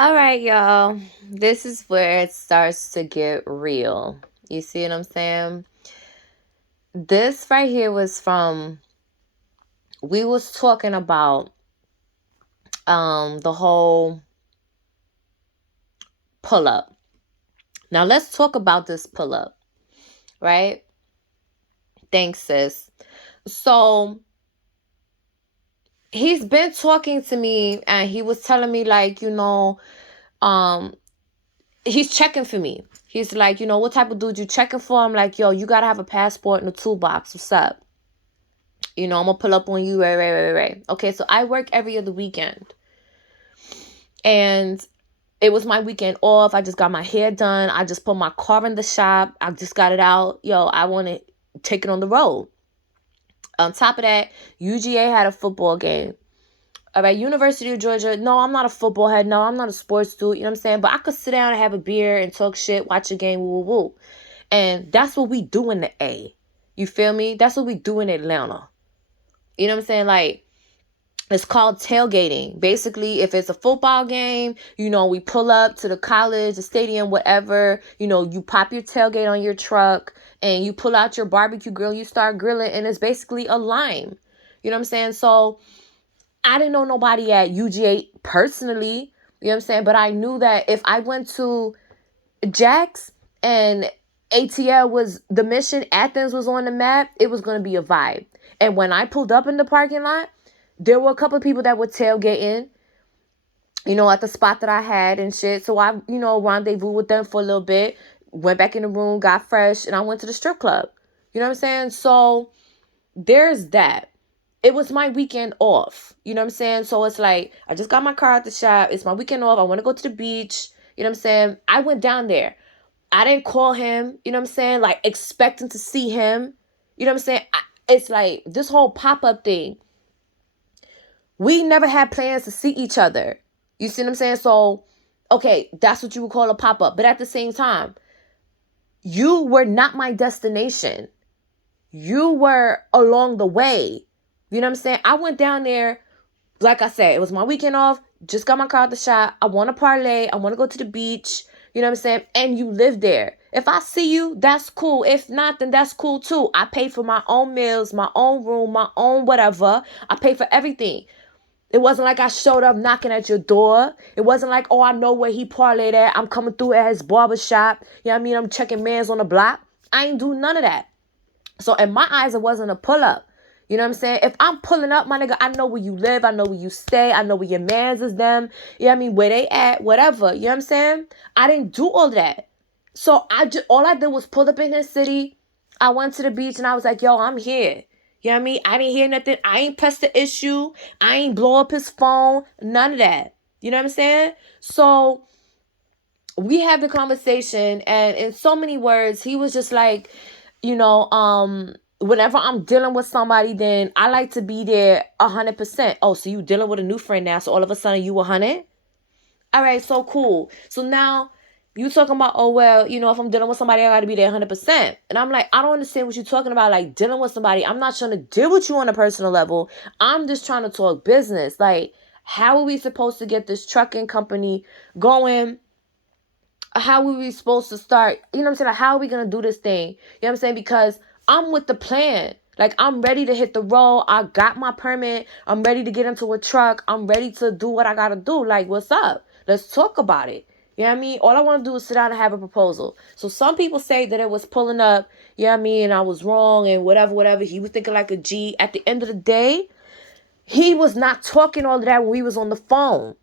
All right, y'all. This is where it starts to get real. You see what I'm saying? This right here was from we was talking about the whole pull up. Now let's talk about this pull up, right? Thanks, sis. So he's been talking to me and he was telling me like, um he's checking for me. He's like, what type of dude you checking for? I'm like, yo, you gotta have a passport in a toolbox. What's up? I'm gonna pull up on you, right. Okay, so I work every other weekend. And it was my weekend off. I just got my hair done. I just put my car in the shop. I just got it out. Yo, I want to take it on the road. On top of that, UGA had a football game. All right, University of Georgia. No, I'm not a football head. No, I'm not a sports dude. You know what I'm saying? But I could sit down and have a beer and talk shit, watch a game, woo, woo, woo. And that's what we do in the A. You feel me? That's what we do in Atlanta. You know what I'm saying? Like, it's called tailgating. Basically, if it's a football game, we pull up to the college, the stadium, whatever. You pop your tailgate on your truck and you pull out your barbecue grill, you start grilling, and it's basically a lime. You know what I'm saying? So I didn't know nobody at UGA personally, you know what I'm saying? But I knew that if I went to Jax and ATL was the mission, Athens was on the map, it was going to be a vibe. And when I pulled up in the parking lot, there were a couple of people that were tailgating, at the spot that I had and shit. So I, rendezvous with them for a little bit, went back in the room, got fresh, and I went to the strip club. You know what I'm saying? So there's that. It was my weekend off. You know what I'm saying? So it's like, I just got my car at the shop. It's my weekend off. I want to go to the beach. You know what I'm saying? I went down there. I didn't call him, you know what I'm saying? Like, expecting to see him. You know what I'm saying? It's like this whole pop-up thing. We never had plans to see each other. You see what I'm saying? So, okay, that's what you would call a pop-up. But at the same time, you were not my destination. You were along the way. You know what I'm saying? I went down there, like I said, it was my weekend off. Just got my car at the shop. I want to parlay. I want to go to the beach. You know what I'm saying? And you live there. If I see you, that's cool. If not, then that's cool too. I pay for my own meals, my own room, my own whatever. I pay for everything. It wasn't like I showed up knocking at your door. It wasn't like, oh, I know where he parlayed at. I'm coming through at his barber shop. You know what I mean? I'm checking mans on the block. I ain't do none of that. So in my eyes, it wasn't a pull up. You know what I'm saying? If I'm pulling up, my nigga, I know where you live. I know where you stay. I know where your mans is them. You know what I mean? Where they at, whatever. You know what I'm saying? I didn't do all that. So all I did was pull up in his city. I went to the beach and I was like, yo, I'm here. You know what I mean? I didn't hear nothing. I ain't pressed the issue. I ain't blow up his phone. None of that. You know what I'm saying? So we had the conversation, and in so many words, he was just like, whenever I'm dealing with somebody, then I like to be there 100%. Oh, so you dealing with a new friend now, so all of a sudden you 100? All right, so cool. So now you talking about, oh, well, if I'm dealing with somebody, I got to be there 100%. And I'm like, I don't understand what you're talking about, like dealing with somebody. I'm not trying to deal with you on a personal level. I'm just trying to talk business. Like, how are we supposed to get this trucking company going? How are we supposed to start? You know what I'm saying? Like, how are we going to do this thing? You know what I'm saying? Because I'm with the plan. Like, I'm ready to hit the road. I got my permit. I'm ready to get into a truck. I'm ready to do what I got to do. Like, what's up? Let's talk about it. You know what I mean? All I want to do is sit down and have a proposal. So some people say that it was pulling up, you know what I mean? And I was wrong and whatever. He was thinking like a G. At the end of the day, he was not talking all of that when we was on the phone.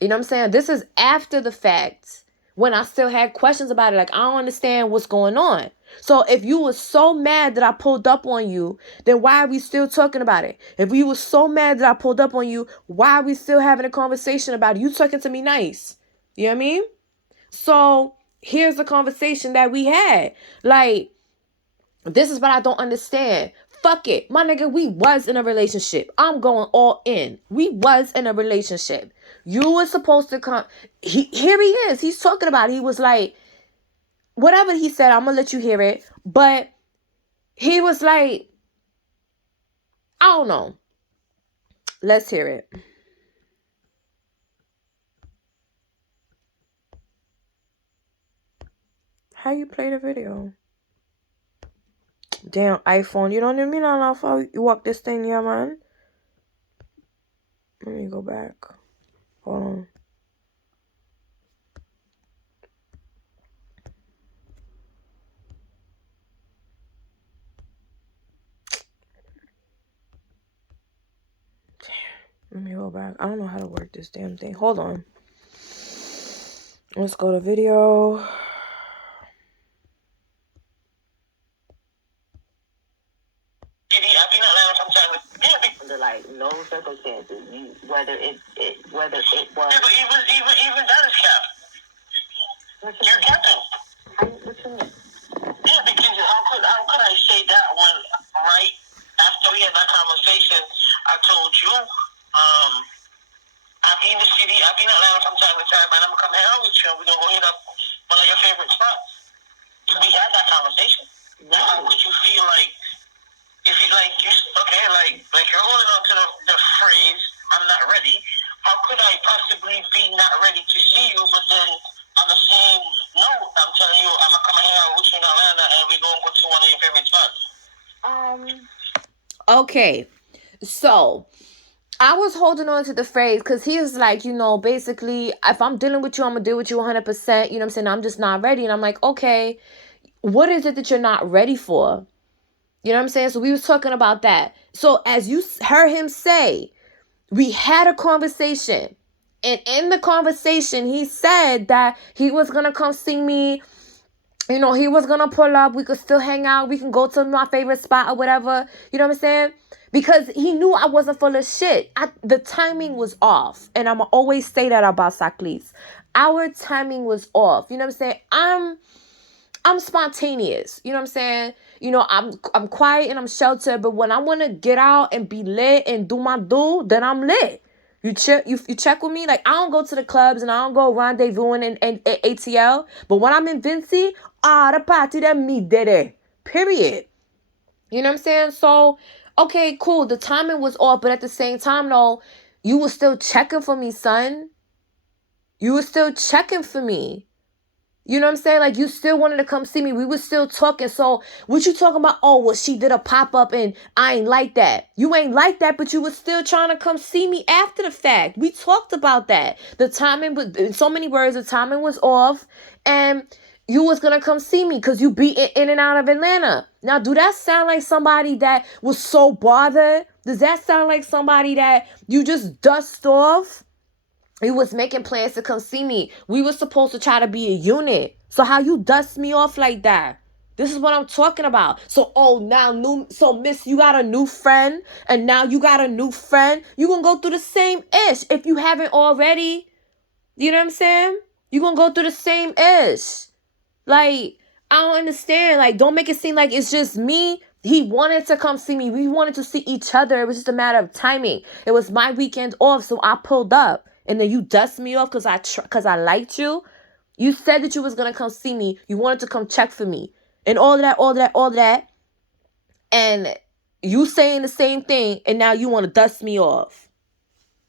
You know what I'm saying? This is after the fact, when I still had questions about it. Like, I don't understand what's going on. So if you were so mad that I pulled up on you, then why are we still talking about it? If you were so mad that I pulled up on you, why are we still having a conversation about it? You talking to me nice. You know what I mean? So here's the conversation that we had. Like, this is what I don't understand. Fuck it. My nigga, we was in a relationship. I'm going all in. We was in a relationship. You were supposed to come. Here he is. He's talking about it. He was like, whatever he said, I'm going to let you hear it. But he was like, I don't know. Let's hear it. How you play the video? Damn iPhone. You don't need me now how you walk this thing, yeah, man. Let me go back. Hold on. Let me go back. I don't know how to work this damn thing. Hold on. Let's go to video. Under like no circumstances, whether it was. Yeah, but even that is cap. You're capping. What you mean? Yeah, because how could I say that when right after we had that conversation, I told you, I'll be in the city, I'll be in Atlanta from time to time, and I'm gonna come hang out with you, and we're gonna go hit up one of your favorite spots. We had that conversation. No. How could you feel like if you like you're holding on to the phrase "I'm not ready"? How could I possibly be not ready to see you? But then on the same note, I'm telling you, I'm gonna come hang out with you in Atlanta, and we're gonna go to one of your favorite spots. Okay, so I was holding on to the phrase because he was like, basically, if I'm dealing with you, I'm gonna deal with you 100%. You know what I'm saying? I'm just not ready, and I'm like, okay, what is it that you're not ready for? You know what I'm saying? So we was talking about that. So as you heard him say, we had a conversation. And in the conversation, he said that he was going to come see me. He was going to pull up. We could still hang out. We can go to my favorite spot or whatever. You know what I'm saying? Because he knew I wasn't full of shit. The timing was off. And I'm going to always say that about Saklis. Our timing was off. You know what I'm saying? I'm spontaneous. You know what I'm saying? I'm quiet and I'm sheltered, but when I want to get out and be lit and do my do, then I'm lit. You check with me? Like, I don't go to the clubs and I don't go rendezvousing and ATL, but when I'm in Vincy, the party that me did it. Period. You know what I'm saying? So, okay, cool. The timing was off, but at the same time, though, you were still checking for me, son. You were still checking for me. You know what I'm saying? Like, you still wanted to come see me. We were still talking. So what you talking about? Oh, well, she did a pop-up and I ain't like that. You ain't like that, but you was still trying to come see me after the fact. We talked about that. The timing was, in so many words, the timing was off. And you was going to come see me because you be in and out of Atlanta. Now, do that sound like somebody that was so bothered? Does that sound like somebody that you just dust off? You was making plans to come see me. We were supposed to try to be a unit. So how you dust me off like that? This is what I'm talking about. So, miss, you got a new friend, and now you got a new friend. You gonna go through the same ish if you haven't already. You know what I'm saying? You gonna go through the same ish. Like, I don't understand. Like, don't make it seem like it's just me. He wanted to come see me. We wanted to see each other. It was just a matter of timing. It was my weekend off, so I pulled up. And then you dust me off because I liked you. You said that you was going to come see me. You wanted to come check for me. And all that. And you saying the same thing. And now you want to dust me off.